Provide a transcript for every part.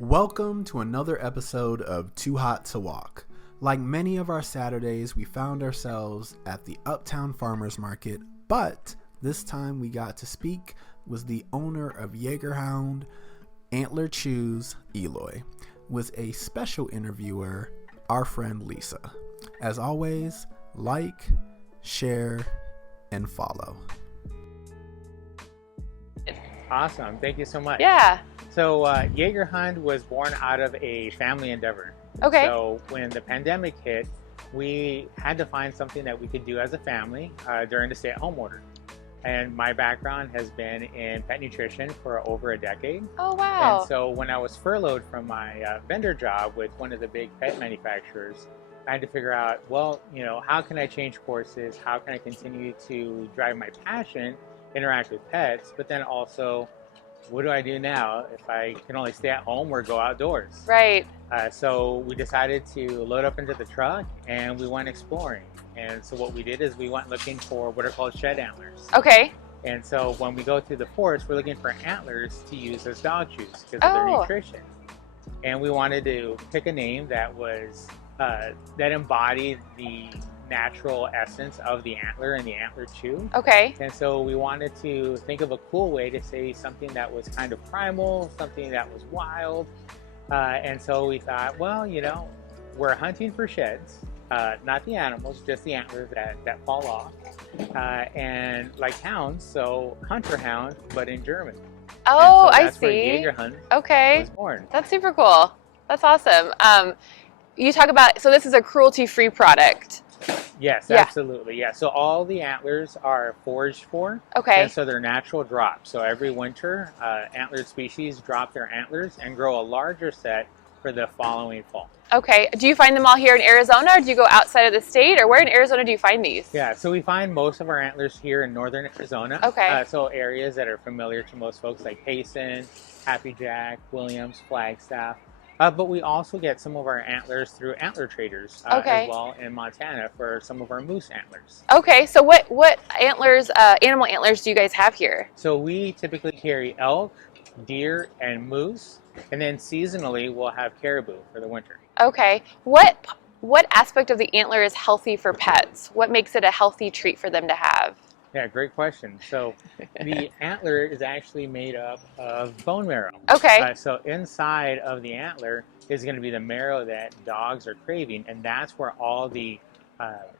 Welcome to another episode of Too Hot to Walk. Like many of our Saturdays, we found ourselves at the Uptown Farmers Market, but this time we got to speak with the owner of Jagerhund Antler Chews, Eloy, with a special interviewer, our friend Lisa. As always, like, share, and follow. Awesome. Thank you so much. Yeah. So Jagerhund was born out of a family endeavor. Okay. So when the pandemic hit, we had to find something that we could do as a family during the stay-at-home order. And my background has been in pet nutrition for over a decade. Oh, wow. And so when I was furloughed from my vendor job with one of the big pet manufacturers, I had to figure out, well, how can I change courses? How can I continue to drive my passion, interact with pets, but then also, what do I do now if I can only stay at home or go outdoors? Right. So we decided to load up into the truck and we went exploring. And so what we did is we went looking for what are called shed antlers. Okay. And so when we go through the forest, we're looking for antlers to use as dog chews because of their nutrition. And we wanted to pick a name that was that embodied the natural essence of the antler and the antler chew. Okay. And so we wanted to think of a cool way to say something that was kind of primal, something that was wild. And so we thought, well, we're hunting for sheds, not the animals, just the antlers that fall off. And like hounds, so hunter hound, but in German. Oh, so I that's where see. Jagerhund was born. That's super cool. That's awesome. You talk about, so this is a cruelty-free product. Yes, Yeah. absolutely. Yeah. So all the antlers are foraged for. Okay. And so they're natural drops. So every winter, antlered species drop their antlers and grow a larger set for the following fall. Okay. Do you find them all here in Arizona, or do you go outside of the state, or where in Arizona do you find these? Yeah. So we find most of our antlers here in northern Arizona. Okay. So areas that are familiar to most folks like Payson, Happy Jack, Williams, Flagstaff. But we also get some of our antlers through antler traders as well in Montana for some of our moose antlers. Okay, so what antlers, animal antlers do you guys have here? So we typically carry elk, deer, and moose, and then seasonally we'll have caribou for the winter. Okay, what aspect of the antler is healthy for pets? What makes it a healthy treat for them to have? Yeah, great question. So the antler is actually made up of bone marrow. Okay. So inside of the antler is going to be the marrow that dogs are craving, and that's where all the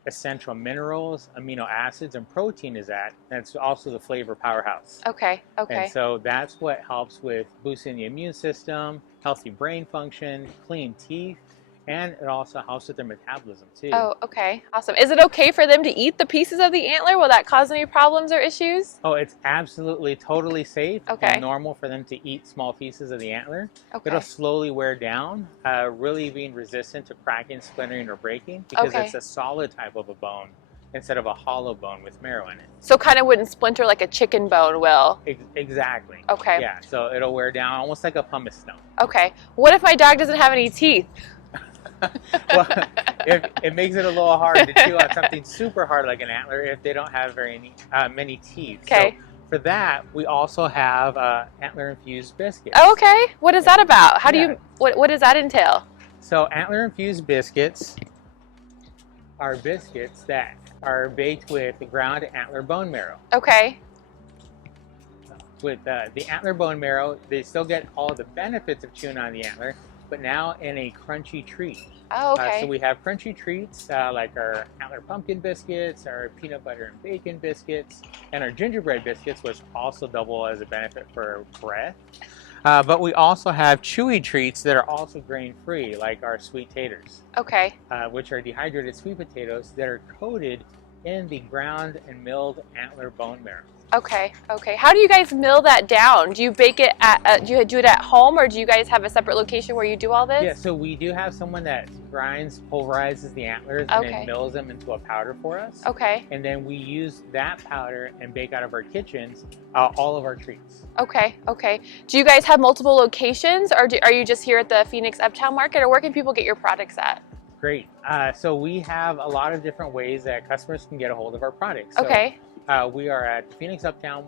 essential minerals, amino acids, and protein is at. That's also the flavor powerhouse. Okay. And so that's what helps with boosting the immune system, healthy brain function, clean teeth, and it also helps with their metabolism too. Oh, okay. Awesome. Is it okay for them to eat the pieces of the antler? Will that cause any problems or issues? Oh, it's absolutely totally safe Okay. and normal for them to eat small pieces of the antler. Okay. It'll slowly wear down, really being resistant to cracking, splintering, or breaking because Okay. it's a solid type of a bone instead of a hollow bone with marrow in it. So kind of wouldn't splinter like a chicken bone will? Exactly. Okay. Yeah, so it'll wear down almost like a pumice stone. Okay. What if my dog doesn't have any teeth? Well, it makes it a little hard to chew on something super hard like an antler if they don't have very many teeth. Okay. So for that, we also have antler infused biscuits. Oh, okay. What is that about? How do Yeah. you, what does that entail? So antler infused biscuits are biscuits that are baked with ground antler bone marrow. Okay. With the antler bone marrow, they still get all the benefits of chewing on the antler, but now in a crunchy treat. Oh, okay. So we have crunchy treats like our antler pumpkin biscuits, our peanut butter and bacon biscuits, and our gingerbread biscuits, which also double as a benefit for breath. But we also have chewy treats that are also grain-free, like our sweet taters, Okay. which are dehydrated sweet potatoes that are coated in the ground and milled antler bone marrow. Okay. Okay. How do you guys mill that down? Do you bake it do you do it at home, or do you guys have a separate location where you do all this? Yeah, so we do have someone that pulverizes the antlers and Okay. then mills them into a powder for us. Okay. And then we use that powder and bake out of our kitchens all of our treats. Okay. Okay. Do you guys have multiple locations, or are you just here at the Phoenix Uptown Market, or where can people get your products at? Great. So we have a lot of different ways that customers can get a hold of our products. So, Okay. we are at Phoenix Uptown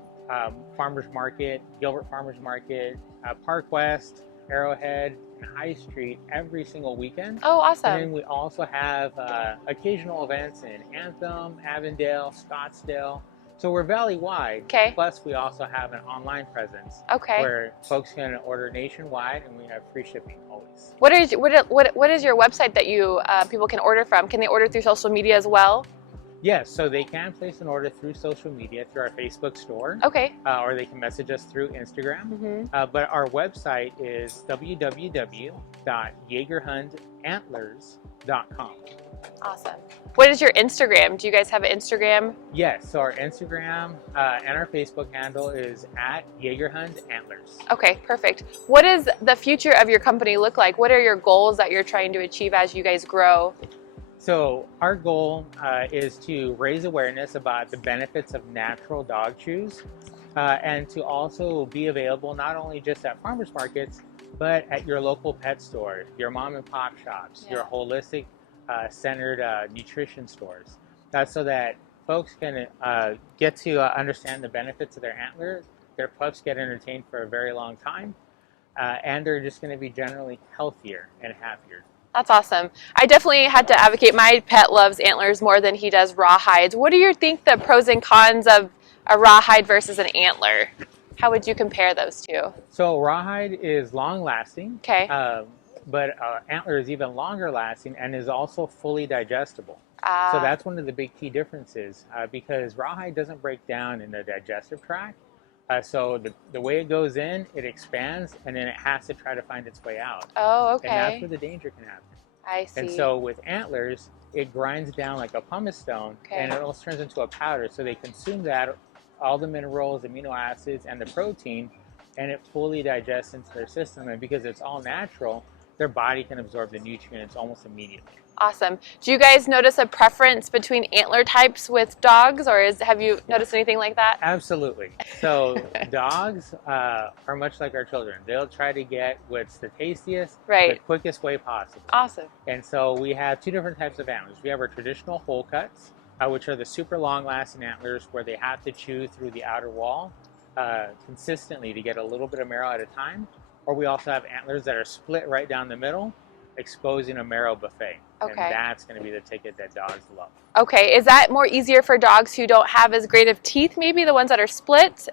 Farmers Market, Gilbert Farmers Market, Park West, Arrowhead, and High Street every single weekend. Oh, And then awesome. we also have occasional events in Anthem, Avondale, Scottsdale. So we're valley-wide. Okay. Plus, we also have an online presence Okay. where folks can order nationwide, and we have free shipping always. What is your website that you people can order from? Can they order through social media as well? Yes, so they can place an order through social media, through our Facebook store, Okay. or they can message us through Instagram. Mm-hmm. But our website is www.jagerhundantlers.com. Awesome. What is your Instagram? Do you guys have an Instagram? Yes, so our Instagram and our Facebook handle is at Jagerhund Antlers. Okay, perfect. What does the future of your company look like? What are your goals that you're trying to achieve as you guys grow? So our goal is to raise awareness about the benefits of natural dog chews and to also be available not only just at farmers markets, but at your local pet store, your mom and pop shops, your holistic centered nutrition stores. That's so that folks can get to understand the benefits of their antlers. Their pups get entertained for a very long time, and they're just going to be generally healthier and happier. That's awesome. I definitely had to advocate. My pet loves antlers more than he does rawhides. What do you think the pros and cons of a rawhide versus an antler? How would you compare those two? So rawhide is long lasting. Okay. But antler is even longer lasting and is also fully digestible. So that's one of the big key differences because rawhide doesn't break down in the digestive tract. So the way it goes in, it expands and then it has to try to find its way out. Oh, okay. And that's where the danger can happen. I see. And so with antlers, it grinds down like a pumice stone and it almost turns into a powder. So they consume that, all the minerals, amino acids, and the protein, and it fully digests into their system. And because it's all natural, their body can absorb the nutrients almost immediately. Awesome. Do you guys notice a preference between antler types with dogs, or have you noticed anything like that? Absolutely. So dogs are much like our children. They'll try to get what's the tastiest, the quickest way possible. Awesome. And so we have two different types of antlers. We have our traditional whole cuts, which are the super long-lasting antlers where they have to chew through the outer wall consistently to get a little bit of marrow at a time. Or we also have antlers that are split right down the middle, exposing a marrow buffet. Okay. And that's going to be the ticket that dogs love. Okay. Is that more easier for dogs who don't have as great of teeth, maybe the ones that are split?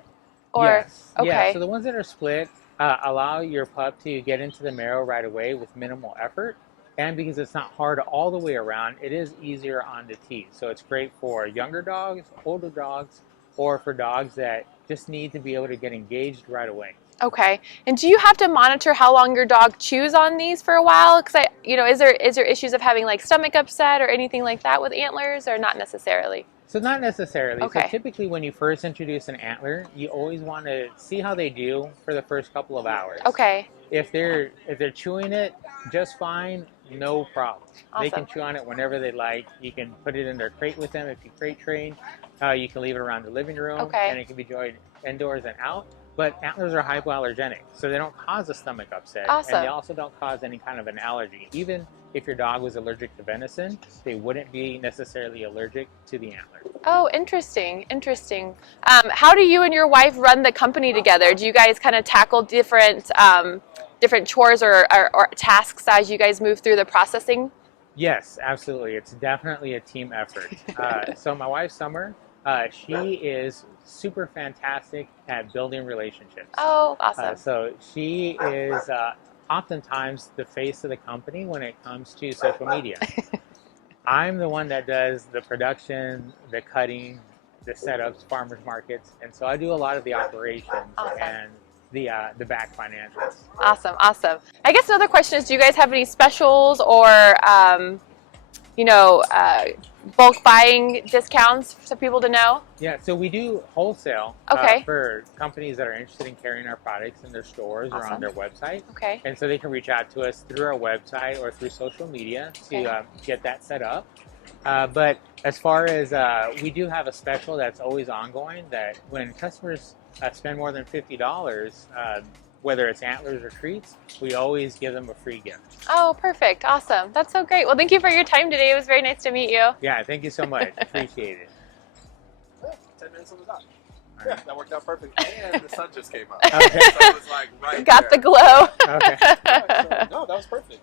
Or, yes. Okay. Yeah, so the ones that are split allow your pup to get into the marrow right away with minimal effort. And because it's not hard all the way around, it is easier on the teeth. So it's great for younger dogs, older dogs, or for dogs that just need to be able to get engaged right away. Okay. And do you have to monitor how long your dog chews on these for a while? Because is there issues of having like stomach upset or anything like that with antlers, or not necessarily? So not necessarily. Okay. So typically when you first introduce an antler, you always want to see how they do for the first couple of hours. Okay. If they're chewing it just fine, no problem. Awesome. They can chew on it whenever they like. You can put it in their crate with them if you crate train. You can leave it around the living room, and it can be enjoyed indoors and out. But antlers are hypoallergenic, so they don't cause a stomach upset. Awesome. And they also don't cause any kind of an allergy. Even if your dog was allergic to venison, they wouldn't be necessarily allergic to the antler. Oh, interesting. Interesting. How do you and your wife run the company together? Do you guys kind of tackle different chores or tasks as you guys move through the processing? Yes, absolutely. It's definitely a team effort. So my wife, Summer, she is super fantastic at building relationships. Oh, awesome. So she is oftentimes the face of the company when it comes to social media. I'm the one that does the production, the cutting, the setups, farmers markets, and so I do a lot of the operations and the back financials. Awesome, awesome. I guess another question is, do you guys have any specials or bulk buying discounts for people to know? Yeah, so we do wholesale for companies that are interested in carrying our products in their stores or on their website. Okay. And so they can reach out to us through our website or through social media to get that set up. But as far as we do have a special that's always ongoing, that when customers spend more than $50, whether it's antlers or treats, we always give them a free gift. Oh, perfect. Awesome. That's so great. Well, thank you for your time today. It was very nice to meet you. Yeah, thank you so much. Appreciate it. 10 minutes on the dot. Yeah, that worked out perfect. And the sun just came up. Okay. So it was like right Got there. the glow. Okay. Right, so, no, that was perfect.